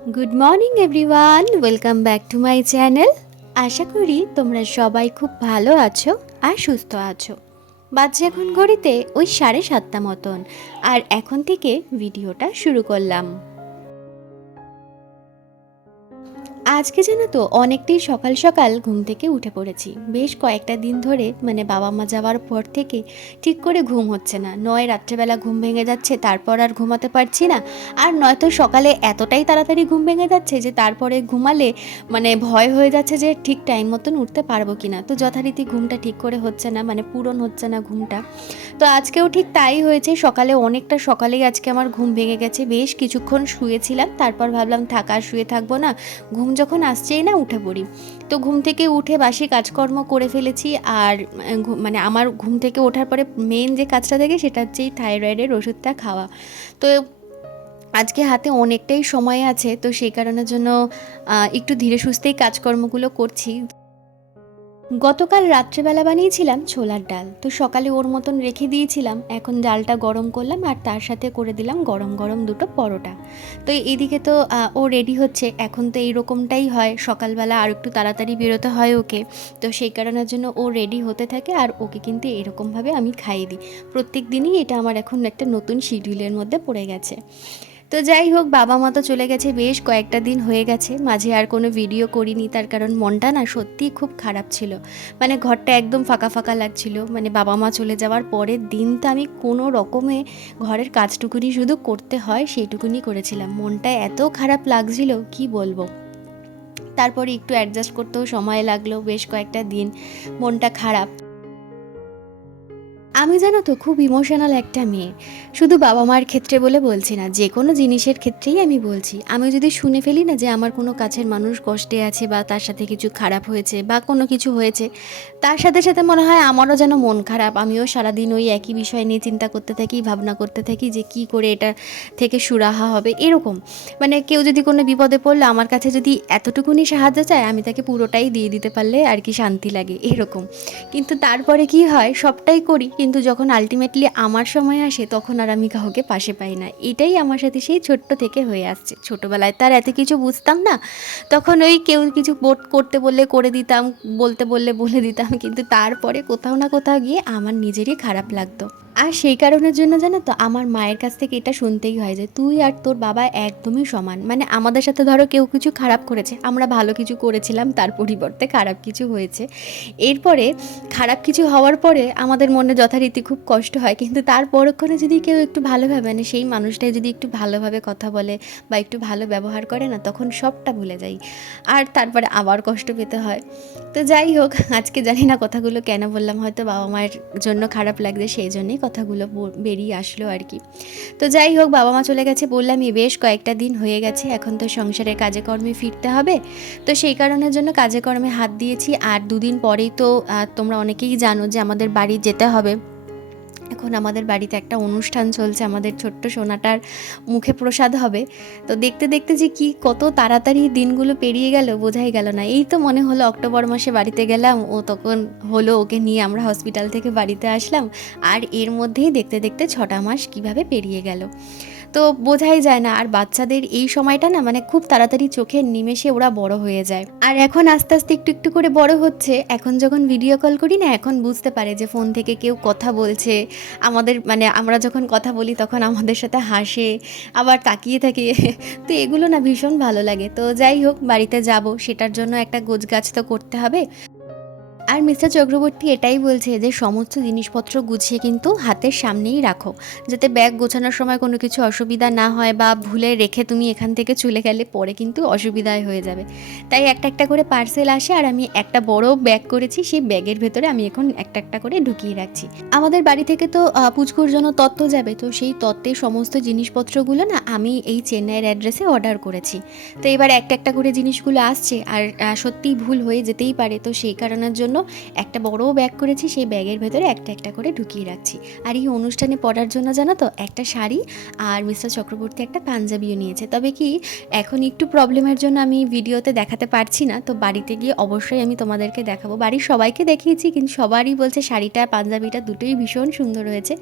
Good morning everyone, welcome back to my channel. আশা করি তোমরা সবাই খুব ভালো আছো আর সুস্থ আছো। বাজে এখন ঘড়িতে ওই 7:30 মতন, আর এখন থেকে ভিডিওটা শুরু করলাম। আজকে জানো তো অনেকটাই সকাল সকাল ঘুম থেকে উঠে পড়েছি। বেশ কয়েকটা দিন ধরে বাবা মা যাওয়ার পর থেকে ঠিক করে ঘুম হচ্ছে না। নয় রাত্রেবেলা ঘুম ভেঙে যাচ্ছে, তারপর আর ঘুমাতে পারছি না। আর নয়তো সকালে এতটাই তাড়াতাড়ি ঘুম ভেঙে যাচ্ছে যে তারপরে ঘুমালে ভয় হয়ে যাচ্ছে যে ঠিক টাইম মতন উঠতে পারবো কি না। তো যথারীতি ঘুমটা ঠিক করে হচ্ছে না, পূরণ হচ্ছে না ঘুমটা। তো আজকেও ঠিক তাই হয়েছে। সকালে অনেকটা সকালেই আজকে আমার ঘুম ভেঙে গেছে। বেশ কিছুক্ষণ শুয়েছিলাম, তারপর ভাবলাম থাক আর শুয়ে থাকবো না, ঘুম যখন আসছেই না উঠে পড়ি। তো ঘুম থেকে উঠে বাসি কাজকর্ম করে ফেলেছি। আর আমার ঘুম থেকে ওঠার পরে মেন যে কাজটা থাকে সেটা হচ্ছে এই থাইরয়েডের ওষুধটা খাওয়া। তো আজকে হাতে অনেকটাই সময় আছে, তো সেই কারণের জন্য একটু ধীরে সুস্থেই কাজকর্মগুলো করছি। গতকাল রাত্রেবেলা বানিয়েছিলাম ছোলার ডাল, তো সকালে ওর মতন রেখে দিয়েছিলাম। এখন ডালটা গরম করলাম আর তার সাথে করে দিলাম গরম গরম দুটো পরোটা। তো এদিকে তো ও রেডি হচ্ছে। এখন তো এইরকমটাই হয়, সকালবেলা আর একটু তাড়াতাড়ি বেরোতে হয় ওকে। তো সেই কারণের জন্য ও রেডি হতে থাকে, আর ওকে কিন্তু এরকমভাবে আমি খাইয়ে দিই। প্রত্যেক দিনই এটা আমার এখন একটা নতুন শিডিউলের মধ্যে পড়ে গেছে। তো যাই হোক, বাবা মা তো চলে গেছে, বেশ কয়েকটা দিন হয়ে গেছে। মাঝে আর কোনো ভিডিও করিনি, তার কারণ মনটা না সত্যিই খুব খারাপ ছিল। ঘরটা একদম ফাঁকা ফাঁকা লাগছিল। বাবা মা চলে যাওয়ার পরের দিনটা আমি কোনো রকমে ঘরের কাজটুকুনি শুধু করতে হয় সেইটুকুনি করেছিলাম। মনটা এত খারাপ লাগছিল কি বলবো। তারপরে একটু অ্যাডজাস্ট করতেও সময় লাগলো, বেশ কয়েকটা দিন মনটা খারাপ। আমি জানো তো খুব ইমোশনাল একটা মেয়ে। শুধু বাবা মার ক্ষেত্রে বলে বলছি না, যে কোনো জিনিসের ক্ষেত্রেই আমি বলছি। আমি যদি শুনে ফেলি না যে আমার কোনো কাছের মানুষ কষ্টে আছে বা তার সাথে কিছু খারাপ হয়েছে বা কোনো কিছু হয়েছে, তার সাথে সাথে মনে হয় আমারও যেন মন খারাপ। আমিও সারাদিন ওই একই বিষয় নিয়ে চিন্তা করতে থাকি, ভাবনা করতে থাকি যে কি করে এটা থেকে সুরাহা হবে এরকম। কেউ যদি কোনো বিপদে পড়লে আমার কাছে যদি এতটুকুনি সাহায্য চায়, আমি তাকে পুরোটাই দিয়ে দিতে পারলে আর কি শান্তি লাগে এরকম। কিন্তু তারপরে কি হয়, সবটাই করি, কিন্তু যখন আলটিমেটলি আমার সময় আসে তখন আর আমি কাউকে পাশে পাই না। এটাই আমার সাথে সেই ছোট্ট থেকে হয়ে আসছে। ছোটোবেলায় তার এত কিছু বুঝতাম না, তখন ওই কেউ কিছু করতে বললে করে দিতাম, বলতে বললে বলে দিতাম, কিন্তু তারপরে কোথাও না কোথাও গিয়ে আমার নিজেরই খারাপ লাগতো। আর সেই কারণের জন্য জানো তো আমার মায়ের কাছ থেকে এটা শুনতেই হয় যে তুই আর তোর বাবা একদমই সমান। আমাদের সাথে ধরো কেউ কিছু খারাপ করেছে, আমরা ভালো কিছু করেছিলাম, তার পরিবর্তে খারাপ কিছু হয়েছে। এরপরে খারাপ কিছু হওয়ার পরে আমাদের মনে যথারীতি খুব কষ্ট হয়, কিন্তু তার পরক্ষণে যদি কেউ একটু ভালোভাবে সেই মানুষটাই যদি একটু ভালোভাবে কথা বলে বা একটু ভালো ব্যবহার করে না, তখন সবটা ভুলে যাই। আর তারপরে আবার কষ্ট পেতে হয়। তো যাই হোক, আজকে জানি না কথাগুলো কেন বললাম, হয়তো বাবা মায়ের জন্য খারাপ লাগছে সেই জন্যই কথাগুলো বেরিয়ে আসলো আর কি। তো যাই হোক, বাবা মা চলে গেছে বললামই, বেশ কয়েকটা দিন হয়ে গেছে। এখন তো সংসারের কাজে কর্মে ফিরতে হবে, তো সেই কারণের জন্য কাজে কর্মে হাত দিয়েছি। আর দুদিন পরেই তো তোমরা অনেকেই জানো যে আমাদের বাড়ি যেতে হবে। এখন আমাদের বাড়িতে একটা অনুষ্ঠান চলছে, আমাদের ছোট্ট সোনাটার মুখে প্রসাদ হবে। তো দেখতে দেখতে যে কি কত তাড়াতাড়ি দিনগুলো পেরিয়ে গেল বোঝাই গেল না। এই তো মনে হলো অক্টোবর মাসে বাড়িতে গেলাম, ও তখন হলো, ওকে নিয়ে আমরা হসপিটাল থেকে বাড়িতে আসলাম। আর এর মধ্যেই দেখতে দেখতে 6টা মাস কিভাবে পেরিয়ে গেল, তো বোঝাই যায় না। আর বাচ্চাদের এই সময়টা না খুব তাড়াতাড়ি চোখের নিমেষে ওরা বড় হয়ে যায়। আর এখন আস্তে আস্তে একটু একটু করে বড় হচ্ছে। এখন যখন ভিডিও কল করি না, এখন বুঝতে পারে যে ফোন থেকে কেউ কথা বলছে আমাদের, আমরা যখন কথা বলি তখন আমাদের সাথে হাসে, আবার তাকিয়ে থাকে। তো এগুলো না ভীষণ ভালো লাগে। তো যাই হোক, বাড়িতে যাব, সেটার জন্য একটা গোছগাছ তো করতে হবে। আর মিস্টার চক্রবর্তী এটাই বলছে যে সমস্ত জিনিসপত্র গুছিয়ে কিন্তু হাতের সামনেই রাখো, যাতে ব্যাগ গোছানোর সময় কোনো কিছু অসুবিধা না হয়, বা ভুলে রেখে তুমি এখান থেকে চলে গেলে পরে কিন্তু অসুবিধায় হয়ে যাবে। তাই একটা একটা করে পার্সেল আসে, আর আমি একটা বড় ব্যাগ করেছি, সেই ব্যাগের ভেতরে আমি এখন একটা একটা করে ঢুকিয়ে রাখছি। আমাদের বাড়ি থেকে তো পুচকুর জন্য তত্ত্ব যাবে, তো সেই তত্ত্বের সমস্ত জিনিসপত্রগুলো না আমি এই চেন্নাইয়ের অ্যাড্রেসে অর্ডার করেছি। তো এবার একটা একটা করে জিনিসগুলো আসছে, আর সত্যিই ভুল হয়ে যেতেই পারে, তো সেই কারণের জন্য একটা বড় ব্যাগ করেছি, সেই ব্যাগের ভেতরে একটা একটা করে ঢুকিয়ে রাখছি। আর এই অনুষ্ঠানে পরার জন্য জানো তো একটা শাড়ি আর মিস্টার চক্রবর্তী একটা পাঞ্জাবিও নিয়েছে। তবে কি এখন একটু প্রবলেমের জন্য আমি ভিডিওতে দেখাতে পারছি না, তো বাড়িতে গিয়ে অবশ্যই আমি তোমাদেরকে দেখাবো। বাড়ির সবাইকে দেখিয়েছি কিন্তু সবারই বলছে শাড়িটা পাঞ্জাবিটা দুটোই ভীষণ সুন্দর হয়েছে।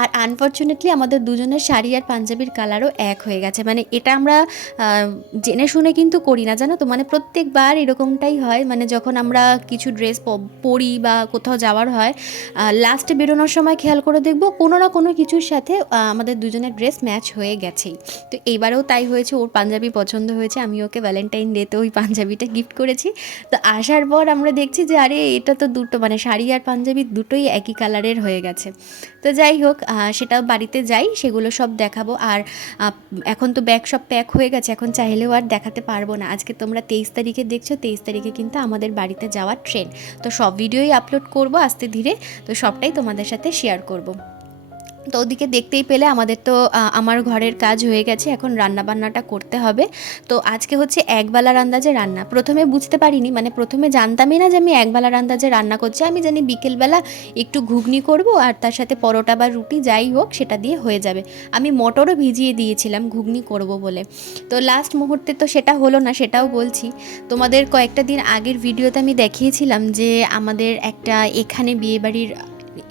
আর আনফর্চুনেটলি আমাদের দুজনের শাড়ি আর পাঞ্জাবির কালারও এক হয়ে গেছে। মানে এটা আমরা জেনে শুনে কিন্তু করি না জানো তো, মানে প্রত্যেকবার এরকমটাই হয়। মানে যখন আমরা কিছু ড্রেস পরি বা কোথাও যাওয়ার হয়, লাস্টে বেরোনোর সময় খেয়াল করে দেখবো কোনো না কোনো কিছুর সাথে আমাদের দুজনের ড্রেস ম্যাচ হয়ে গেছেই। তো এইবারেও তাই হয়েছে, ওর পাঞ্জাবি পছন্দ হয়েছে, আমি ওকে ভ্যালেন্টাইন ডেতে ওই পাঞ্জাবিটা গিফট করেছি। তো আসার পর আমরা দেখছি যে আরে এটা তো দুটো মানে শাড়ি আর পাঞ্জাবি দুটোই একই কালারের হয়ে গেছে। তো যাই হোক, সেটাও বাড়িতে যাই সেগুলো সব দেখাবো। আর এখন তো ব্যাগ সব প্যাক হয়ে গেছে, এখন চাইলেও আর দেখাতে পারবো না। আজকে তোমরা 23 তারিখে দেখছো, 23 তারিখে কিন্তু আমাদের বাড়িতে যাওয়ার ট্রেন। তো সব ভিডিওই আপলোড করবো আস্তে ধীরে, তো সবটাই তোমাদের সাথে শেয়ার করব। তো ওদিকে দেখতেই পেলে আমাদের তো আমার ঘরের কাজ হয়ে গেছে, এখন রান্না বান্নাটা করতে হবে। তো আজকে হচ্ছে একবেলার আন্দাজে রান্না। প্রথমে বুঝতে পারিনি, মানে প্রথমে জানতামই না যে আমি একবেলার আন্দাজে রান্না করছি। আমি জানি বিকেলবেলা একটু ঘুগনি করব আর তার সাথে পরোটা বা রুটি যাই হোক সেটা দিয়ে হয়ে যাবে। আমি মটরও ভিজিয়ে দিয়েছিলাম ঘুগনি করব বলে। তো লাস্ট মুহূর্তে তো সেটা হলো না, সেটাও বলছি। তোমাদের কয়েকটা দিন আগের ভিডিওতে আমি দেখিয়েছিলাম যে আমাদের একটা এখানে বিয়েবাড়ির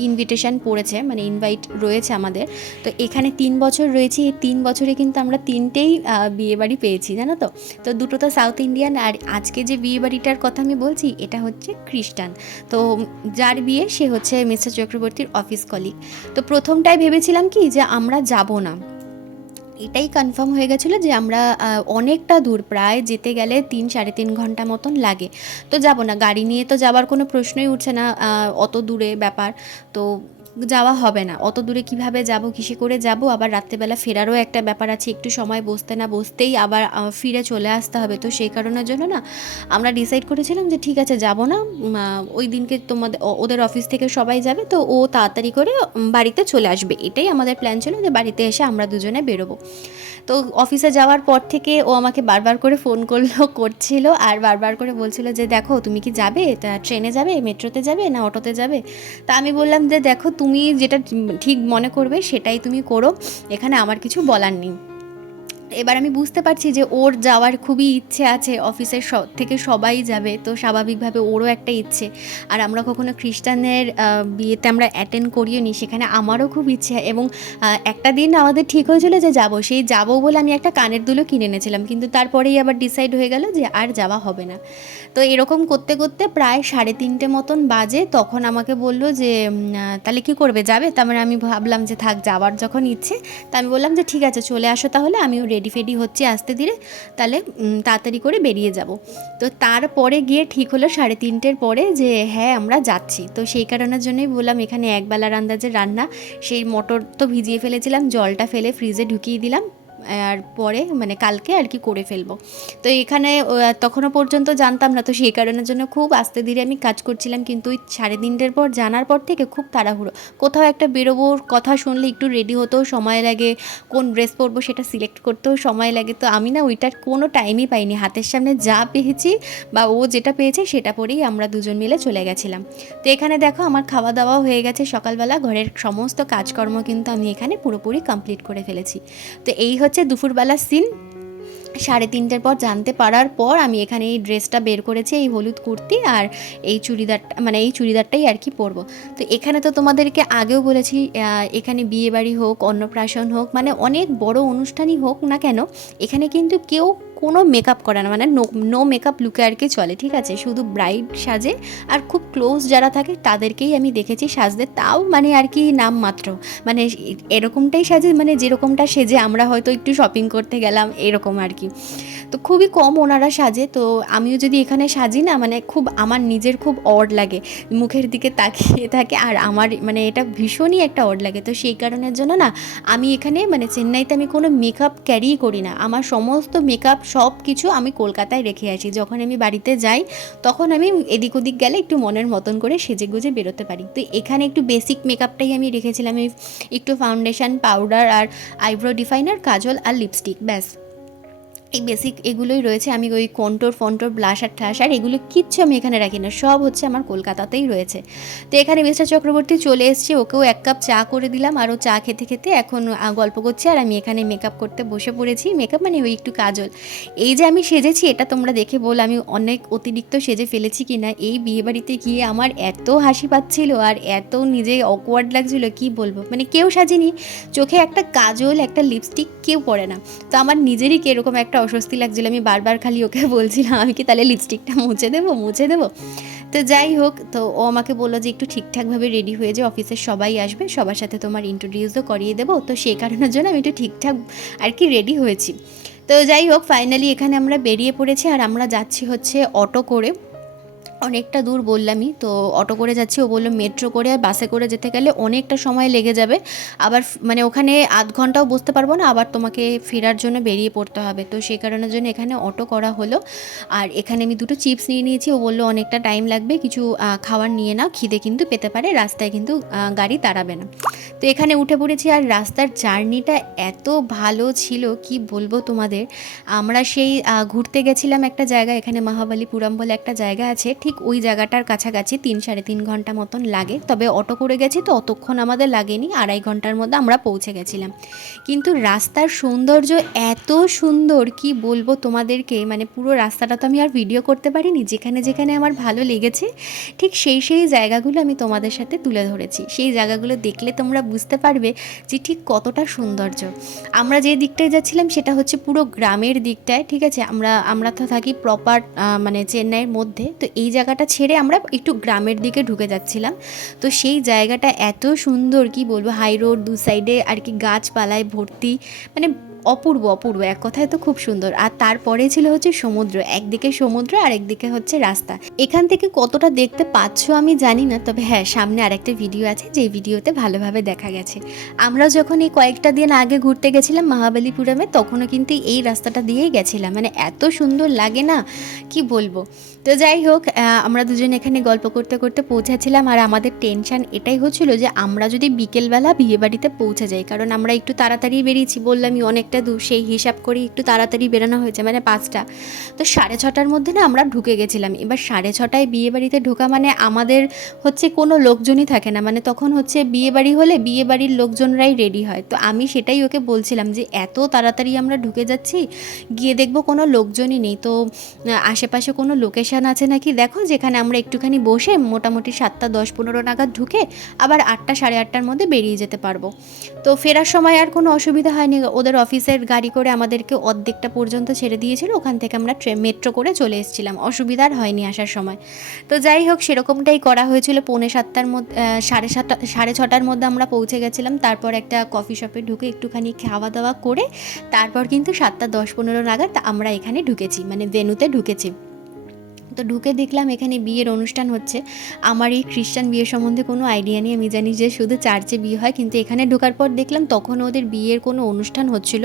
ইনভিটেশন পড়েছে, মানে ইনভাইট রয়েছে আমাদের। তো এখানে 3 বছর রয়েছি, এই 3 বছরে কিন্তু আমরা 3টেই বিয়েবাড়ি পেয়েছি জানো তো। তো দুটো তো সাউথ ইন্ডিয়ান, আর আজকে যে বিয়েবাড়িটার কথা আমি বলছি এটা হচ্ছে খ্রিস্টান। তো যার বিয়ে সে হচ্ছে মিস্টার চক্রবর্তীর অফিস কলিগ। তো প্রথমটাই ভেবেছিলাম কি যে আমরা যাব না, এটাই কনফার্ম হয়ে গেছিলো যে আমরা অনেকটা দূর, প্রায় যেতে গেলে 3-3.5 ঘন্টা মতন লাগে। তো যাব না, গাড়ি নিয়ে তো যাওয়ার কোনো প্রশ্নই উঠছে না, অত দূরে ব্যাপার। তো যাওয়া হবে না, অত দূরে কিভাবে যাব, কিসে করে যাব, আবার রাত্রেবেলা ফেরারও একটা ব্যাপার আছে, একটু সময় বসতে না বসতেই আবার ফিরে চলে আসতে হবে। তো সেই কারণের জন্য না আমরা ডিসাইড করেছিলাম যে ঠিক আছে যাব না। ওই দিনকে তোমাদের ওদের অফিস থেকে সবাই যাবে, তো ও তাড়াতাড়ি করে বাড়িতে চলে আসবে, এটাই আমাদের প্ল্যান ছিল যে বাড়িতে এসে আমরা দুজনে বেরোবো। তো অফিসে যাওয়ার পর থেকে ও আমাকে বারবার করে ফোন করছিল আর বারবার করে বলছিল যে দেখো তুমি কি যাবে, তা ট্রেনে যাবে, মেট্রোতে যাবে না অটোতে যাবে। তা আমি বললাম যে দেখো তুমি যেটা ঠিক মনে করবে সেটাই তুমি করো, এখানে আমার কিছু বলার নেই। এবার আমি বুঝতে পারছি যে ওর যাওয়ার খুবই ইচ্ছে আছে, অফিসের থেকে সবাই যাবে, তো স্বাভাবিকভাবে ওরও একটা ইচ্ছে। আর আমরা কখনো খ্রিস্টানের বিয়েতে আমরা অ্যাটেন্ড করিও নি, সেখানে আমারও খুব ইচ্ছে। এবং একটা দিন আমাদের ঠিক হয়েছিল যে যাব, সেই যাব বলে আমি একটা কানের দুলও কিনে এনেছিলাম, কিন্তু তারপরেই আবার ডিসাইড হয়ে গেল যে আর যাওয়া হবে না। তো এরকম করতে করতে প্রায় 3:30 মতন বাজে, তখন আমাকে বললো যে তাহলে কি করবে, যাবে? তারপরে আমি ভাবলাম যে থাক, যাওয়ার যখন ইচ্ছে, তা আমি বললাম যে ঠিক আছে চলে আসো, তাহলে আমিও রেডি ফেডি হচ্ছে আস্তে ধীরে, তাহলে তাড়াতাড়ি করে বেরিয়ে যাব। তো তারপরে গিয়ে ঠিক হলো 3:30 পরে যে হ্যাঁ আমরা যাচ্ছি। তো সেই কারণের জন্যই বললাম এখানে একবেলার আন্দাজে রান্না। সেই মটর তো ভিজিয়ে ফেলেছিলাম, জলটা ফেলে ফ্রিজে ঢুকিয়ে দিলাম, আর পরে মানে কালকে আর কি করে ফেলবো। তো এখানে তখনও পর্যন্ত জানতাম না, তো সেই কারণের জন্য খুব আস্তে ধীরে আমি কাজ করছিলাম। কিন্তু ওই 3:30 পর জানার পর থেকে খুব তাড়াহুড়ো, কোথাও একটা বেরোবোর কথা শুনলে একটু রেডি হতেও সময় লাগে, কোন ড্রেস পরবো সেটা সিলেক্ট করতেও সময় লাগে। তো আমি না ওইটার কোনো টাইমই পাইনি, হাতের সামনে যা পেয়েছি বা ও যেটা পেয়েছে সেটা পরেই আমরা দুজন মিলে চলে গেছিলাম। তো এখানে দেখো আমার খাওয়া দাওয়াও হয়ে গেছে, সকালবেলা ঘরের সমস্ত কাজকর্ম কিন্তু আমি এখানে পুরোপুরি কমপ্লিট করে ফেলেছি। তো এই হচ্ছে দুপুরবেলার সিন। 3:30 পর জানতে পারার পর আমি এখানে এই ড্রেসটা বের করেছি, এই হলুদ কুর্তি আর এই চুড়িদারটা, মানে এই চুড়িদারটাই আর কি পরবো। তো এখানে তো তোমাদেরকে আগেও বলেছি, এখানে বিয়েবাড়ি হোক, অন্নপ্রাশন হোক, মানে অনেক বড় অনুষ্ঠানই হোক না কেন, এখানে কিন্তু কেউ কোনো মেকআপ করে না, মানে নো মেকআপ লুকে আর কি চলে, ঠিক আছে। শুধু ব্রাইড সাজে, আর খুব ক্লোজ যারা থাকে তাদেরকেই আমি দেখেছি সাজতে, তাও মানে আর কি নাম মাত্র, মানে এরকমটাই সাজে, মানে যেরকমটা সেজে আমরা হয়তো একটু শপিং করতে গেলাম এরকম আর কি। তো খুবই কম ওনারা সাজে। তো আমিও যদি এখানে সাজি না, মানে খুব আমার নিজের খুব অড লাগে, মুখের দিকে তাকিয়ে থাকে, আর আমার মানে এটা ভীষণই একটা অড লাগে। তো সেই কারণের জন্য না আমি এখানে মানে চেন্নাইতে আমি কোনো মেকআপ ক্যারিই করি না, আমার সমস্ত মেকআপ সব কিছু আমি কলকাতায় রেখে আসি। যখন আমি বাড়িতে যাই তখন আমি এদিক ওদিক গেলে একটু মনের মতন করে সেজে গুজে বেরোতে পারি। তো এখানে একটু বেসিক মেকআপটাই আমি রেখেছিলাম, একটু ফাউন্ডেশন, পাউডার আর আইব্রো ডিফাইনার, কাজল আর লিপস্টিক, ব্যাস এই বেসিক এগুলোই রয়েছে। আমি ওই কন্ট্রোর ফন্ট্রোর ব্লাশার ট্লাশার এগুলো কিচ্ছু আমি এখানে রাখি না, সব হচ্ছে আমার কলকাতাতেই রয়েছে। তো এখানে মিস্টার চক্রবর্তী চলে এসছে, ওকেও 1 কাপ চা করে দিলাম, আর ও চা খেতে খেতে এখন গল্প করছে, আর আমি এখানে মেকআপ করতে বসে পড়েছি। মেকআপ মানে ওই একটু কাজল। এই যে আমি সেজেছি এটা তোমরা দেখে বল আমি অনেক অতিরিক্ত সেজে ফেলেছি কিনা। এই বিয়েবাড়িতে গিয়ে আমার এত হাসি পাচ্ছিল আর এত নিজে অকওয়ার্ড লাগছিল, কি বলবো, মানে কেউ সাজেনি, চোখে একটা কাজল একটা লিপস্টিক কেউ পরে না। তো আমার নিজেরই কীরকম একটা অস্বস্তি লাগছিলো, আমি বারবার খালি ওকে বলছিলাম আমি কি তাহলে লিপস্টিকটা মুছে দেবো। তো যাই হোক, তো ও আমাকে বললো যে একটু ঠিকঠাকভাবে রেডি হয়ে যে অফিসের সবাই আসবে, সবার সাথে তোমার ইন্ট্রোডিউসও করিয়ে দেবো, তো সেই কারণের জন্য আমি একটু ঠিকঠাক আর কি রেডি হয়েছি। তো যাই হোক, ফাইনালি এখানে আমরা বেরিয়ে পড়েছি, আর আমরা যাচ্ছি হচ্ছে অটো করে। অনেকটা দূর বললামই, তো অটো করে যাচ্ছি। ও বললো মেট্রো করে আর বাসে করে যেতে গেলে অনেকটা সময় লেগে যাবে, আবার মানে ওখানে আধ ঘন্টাও বসতে পারবো না, আবার তোমাকে ফেরার জন্য বেরিয়ে পড়তে হবে। তো সেই কারণের জন্য এখানে অটো করা হলো। আর এখানে আমি 2টো চিপস নিয়ে নিয়েছি। ও বললো অনেকটা টাইম লাগবে, কিছু খাবার নিয়ে নাও, খিদে কিন্তু পেতে পারে, রাস্তায় কিন্তু গাড়ি দাঁড়াবে না। তো এখানে উঠে পড়েছি, আর রাস্তার জার্নিটা এত ভালো ছিল কি বলবো তোমাদের। আমরা সেই ঘুরতে গেছিলাম একটা জায়গা, এখানে মহাবালিপুরম বলে একটা জায়গা আছে, ঠিক ওই জায়গাটার কাছাকাছি 3-3.5 ঘন্টা মতন লাগে। তবে অটো করে গেছি তো অতক্ষণ আমাদের লাগেনি, 2.5 ঘন্টার মধ্যে আমরা পৌঁছে গেছিলাম। কিন্তু রাস্তার সৌন্দর্য এত সুন্দর কি বলবো তোমাদেরকে, মানে পুরো রাস্তাটা তো আমি আর ভিডিও করতে পারিনি, যেখানে যেখানে আমার ভালো লেগেছে ঠিক সেই জায়গাগুলো আমি তোমাদের সাথে তুলে ধরেছি। সেই জায়গাগুলো দেখলে তোমরা বুঝতে পারবে যে ঠিক কতটা সৌন্দর্য। আমরা যে দিকটায় যাচ্ছিলাম সেটা হচ্ছে পুরো গ্রামের দিকটায়, ঠিক আছে। আমরা তো থাকি প্রপার মানে চেন্নাইয়ের মধ্যে, তো এই জায়গাটা ছেড়ে আমরা একটু গ্রামের দিকে ঢুকে যাচ্ছিলাম। তো সেই জায়গাটা এত সুন্দর কি বলবো, হাই রোড, 2 সাইডে আর কি গাছপালায় ভর্তি, মানে অপূর্ব অপূর্ব, এক কথায় তো খুব সুন্দর। আর তারপরে ছিল হচ্ছে সমুদ্র, একদিকে সমুদ্র আর একদিকে হচ্ছে রাস্তা। এখান থেকে কতটা দেখতে পাচ্ছ আমি জানি না, তবে হ্যাঁ সামনে আরেকটা ভিডিও আছে যে ভিডিওতে ভালোভাবে দেখা গেছে। আমরা যখন এই কয়েকটা দিন আগে ঘুরতে গেছিলাম মহাবালিপুরমে, তখনও কিন্তু এই রাস্তাটা দিয়েই গেছিলাম, মানে এত সুন্দর লাগে না কি বলবো। তো যাই হোক, আমরা দুজন এখানে গল্প করতে করতে পৌঁছাচ্ছিলাম, আর আমাদের টেনশন এটাই হচ্ছিল যে আমরা যদি বিকেলবেলা বিয়েবাড়িতে পৌঁছে যাই, কারণ আমরা একটু তাড়াতাড়ি বেরিয়েছি, বললামই অনেকটা দূর, সেই হিসাব করে একটু তাড়াতাড়ি বেরোনো হয়েছে, মানে 5টা। তো 6:30টার মধ্যে না আমরা ঢুকে গেছিলাম। এবার 6:30টায় বিয়েবাড়িতে ঢোকা মানে আমাদের হচ্ছে কোনো লোকজনই থাকে না, মানে তখন হচ্ছে বিয়েবাড়ি হলে বিয়েবাড়ির লোকজনরাই রেডি হয়। তো আমি সেটাই ওকে বলছিলাম যে এত তাড়াতাড়ি আমরা ঢুকে যাচ্ছি, গিয়ে দেখবো কোনো লোকজনই নেই, তো আশেপাশে কোনো লোকেশন আছে নাকি দেখো, যেখানে আমরা একটুখানি বসে মোটামুটি 7:10-15 নাগাদ ঢুকে আবার 8টা 8:30টার মধ্যে বেরিয়ে যেতে পারবো। তো ফেরার সময় আর কোনো অসুবিধা হয়নি, ওদের অফিসের গাড়ি করে আমাদেরকে অর্ধেকটা পর্যন্ত ছেড়ে দিয়েছিল, ওখান থেকে আমরা মেট্রো করে চলে এসেছিলাম, অসুবিধা আর হয়নি আসার সময়। তো যাই হোক, সেরকমটাই করা হয়েছিল। 6:45টার মধ্যে 6:30টার মধ্যে আমরা পৌঁছে গেছিলাম। তারপর একটা কফি শপে ঢুকে একটুখানি খাওয়া দাওয়া করে তারপর কিন্তু 7:10-15 নাগাদ আমরা এখানে ঢুকেছি, মানে ভেন্যুতে ঢুকেছি। তো ঢুকে দেখলাম এখানে বিয়ের অনুষ্ঠান হচ্ছে। আমার এই খ্রিস্টান বিয়ে সম্বন্ধে কোনো আইডিয়া নেই, আমি জানি যে শুধু চার্চে বিয়ে হয়, কিন্তু এখানে ঢোকার পর দেখলাম তখন ওদের বিয়ের কোনো অনুষ্ঠান হচ্ছিল।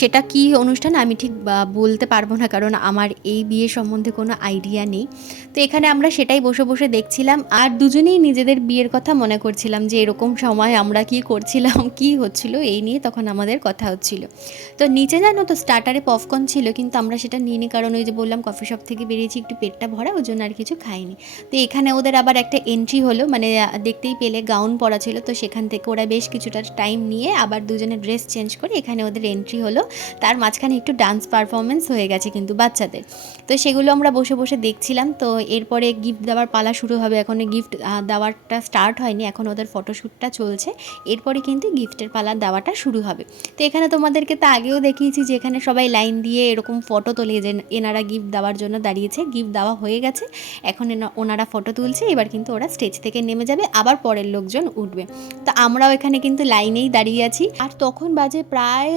সেটা কি অনুষ্ঠান আমি ঠিক বলতে পারবো না, কারণ আমার এই বিয়ে সম্বন্ধে কোনো আইডিয়া নেই। তো এখানে আমরা সেটাই বসে বসে দেখছিলাম, আর দুজনেই নিজেদের বিয়ের কথা মনে করছিলাম যে এরকম সময় আমরা কি করছিলাম, কি হচ্ছিল, এই নিয়ে তখন আমাদের কথা হচ্ছিল। তো নিচে জানো তো স্টার্টারে পপকর্ন ছিল, কিন্তু আমরা সেটা নিইনি, কারণ ওই যে বললাম কফি শপ থেকে বেরিয়েছি, একটু পেটটা ভরা, ওই জন্য আর কিছু খাইনি। তো এখানে ওদের আবার একটা এন্ট্রি হলো, মানে দেখতেই পেলে গাউন পরা ছিল, তো সেখান থেকে ওরা বেশ কিছুটা টাইম নিয়ে আবার দুজনে ড্রেস চেঞ্জ করে এখানে ওদের এন্ট্রি হলো। তার মাঝখানে একটু ডান্স পারফরমেন্স হয়ে গেছে কিন্তু বাচ্চাদের, তো সেগুলো আমরা বসে বসে দেখছিলাম। তো এরপরে গিফট দেওয়ার পালা শুরু হবে, এখন গিফট দেওয়ারটা স্টার্ট হয়নি, এখন ওদের ফটোশ্যুটটা চলছে, এরপরে কিন্তু গিফটের পালা দেওয়াটা শুরু হবে। তো এখানে তোমাদেরকে তো আগেও দেখিয়েছি যে এখানে সবাই লাইন দিয়ে এরকম ফটো তোলে, যে এনারা গিফট দেওয়ার জন্য দাঁড়িয়েছে, গিফট দেওয়া হয়ে গেছে, এখন ওনারা ফটো তুলছে, এবার কিন্তু ওরা স্টেজ থেকে নেমে যাবে, আবার পরের লোকজন উঠবে। তো আমরাও এখানে কিন্তু লাইনেই দাঁড়িয়ে আছি, আর তখন বাজে প্রায়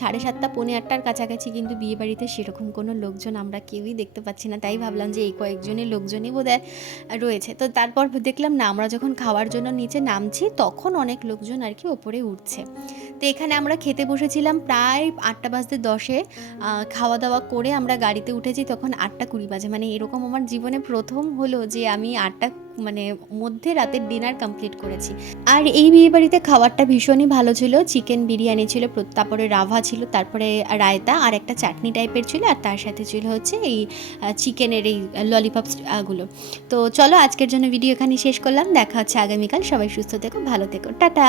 7:30 পৌনে 8টার কাছাকাছি, কিন্তু বিয়ে বাড়িতে সেরকম কোনো লোকজন আমরা কেউই দেখতে পাচ্ছি না, তাই ভাবলাম যে এই কয়েকজনের লোকজনই বোধহয় রয়েছে। তো তারপর দেখলাম না, আমরা যখন খাওয়ার জন্য নিচে নামছি তখন অনেক লোকজন আর কি ওপরে উঠছে। তো এখানে আমরা খেতে বসেছিলাম প্রায় 8:10 খাওয়া দাওয়া করে আমরা গাড়িতে উঠেছি তখন 8:20 বাজে, মানে মানে এরকম আমার জীবনে প্রথম হলো যে আমি ৮টা মানে মধ্যে রাতের ডিনার কমপ্লিট করেছি। আর এই বিয়েবাড়িতে খাবারটা ভীষণই ভালো ছিল। চিকেন বিরিয়ানি ছিল, তারপরে রাভা ছিল, তারপরে রায়তা আর একটা চাটনি টাইপের ছিল, আর তার সাথে ছিল হচ্ছে এই চিকেনের এই ললিপপস গুলো। তো চলো আজকের জন্য ভিডিও এখানেই শেষ করলাম। দেখা হচ্ছে আগামীকাল। সবাই সুস্থ থেকো, ভালো থেকো। টাটা।